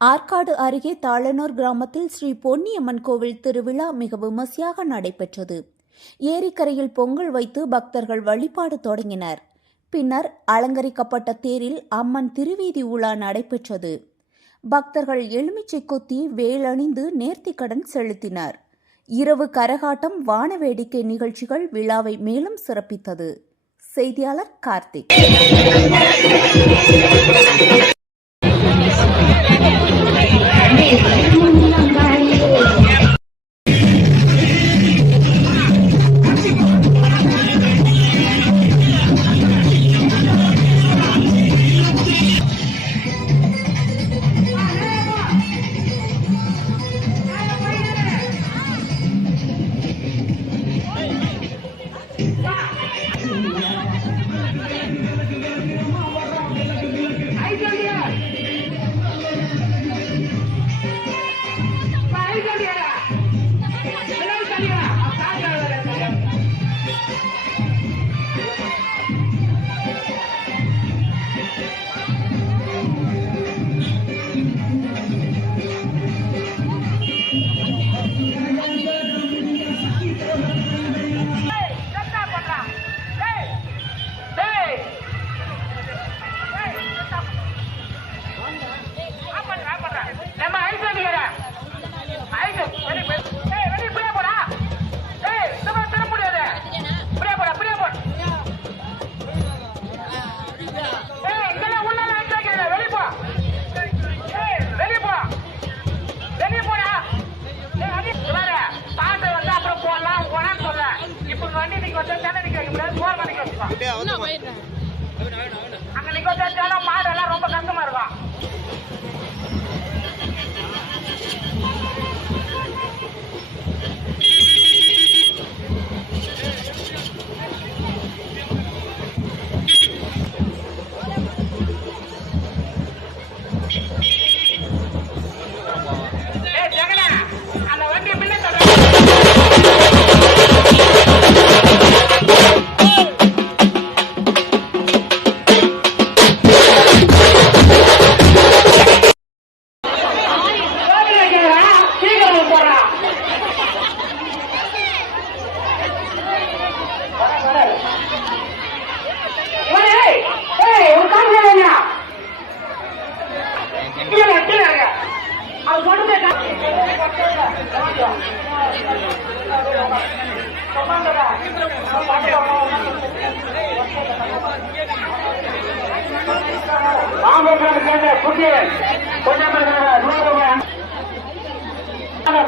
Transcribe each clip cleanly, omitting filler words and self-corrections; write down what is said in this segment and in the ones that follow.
ஆற்காடு அருகே தாளனூர் கிராமத்தில் ஸ்ரீ பொன்னியம்மன் கோவில் திருவிழா மிக விமர்சையாக நடைபெற்றது. ஏரிக்கரையில் பொங்கல் வைத்து பக்தர்கள் வழிபாடு தொடங்கினர். பின்னர் அலங்கரிக்கப்பட்ட தேரில் அம்மன் திருவீதி உலா நடைபெற்றது. பக்தர்கள் எலுமிச்சை கொத்தி வேலணிந்து நேர்த்திக்கடன் செலுத்தினர். இரவு கரகாட்டம், வான வேடிக்கை நிகழ்ச்சிகள் விழாவை மேலும் சிறப்பித்தது. செய்தியாளர் கார்த்திக். அங்க நிக்க மாடெல்லாம் ரொம்ப கஷ்டமா இருக்கும்.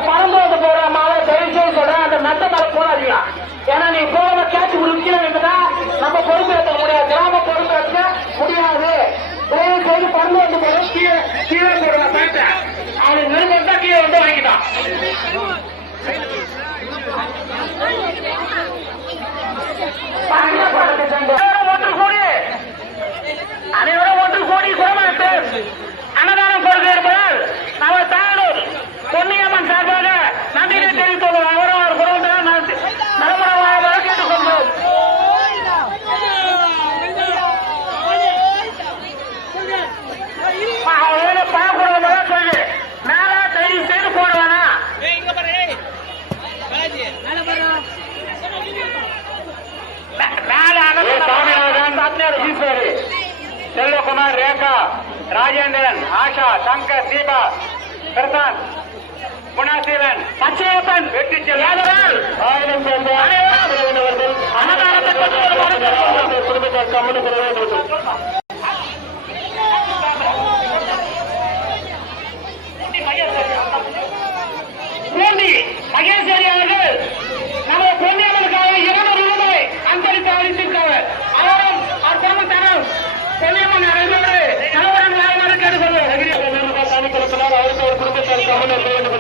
பரம்போது போற மாலை தயவுசெய்து சொல்றேன், அந்த நட்ட மேல போடாதீங்க. ஏன்னா நீ போன கேட்ச் முடிக்கிறதா நம்ம பொறுப்பேற்க முடியாது, கிராம பொறுப்பேற்க முடியாது. தயவு செய்து பரம்போது போற கீழே போடுற பேட்டை அவனை நிறுவனம் தான் கீழே வந்து வாங்கிட்டான். அனைவரும் ஒன்று கூடி குரமாட்டு அன்னதானம் கொடுக்க இருப்பதால் நம்ம தாளூர் பொன்னியம்மன் சார்பாக நன்றியை தெரிவித்துள்ளோம். அவரும் அவர் குடும்பத்தினர் நலமுறையாக கேட்டுக் கொள்வோம். பார்க்கணும் சொல்லி மேல தயவு செய்து போடுவானா செல்வகுமார், ரேகா, ராஜேந்திரன், ஆஷா, சங்கர், தீபா, பிரசாந்த், குணாசீலன், பச்சையப்பன், வெற்றி செல்வர்கள் மகேஸ்வரி அவர்கள் நம்ம பொன்னியம்மனுக்காக 200 ரூபாய் அன்பளித்து அளித்திருக்காங்க. அவரும் அவர் குடும்பத்தினர் பொன்னியம்மன் அறிந்தோடு நலவுடன் வாழுமாறு கேட்டுக்கொள்வோம். அவருக்கு ஒரு குடும்பத்தால் கவனம் வேண்டும்.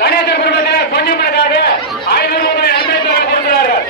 கணேசன் குடும்பத்தினர் பொன்னியம்மனுக்காக 500 ரூபாய் நன்மை தொகை கொடுக்கிறார்கள்.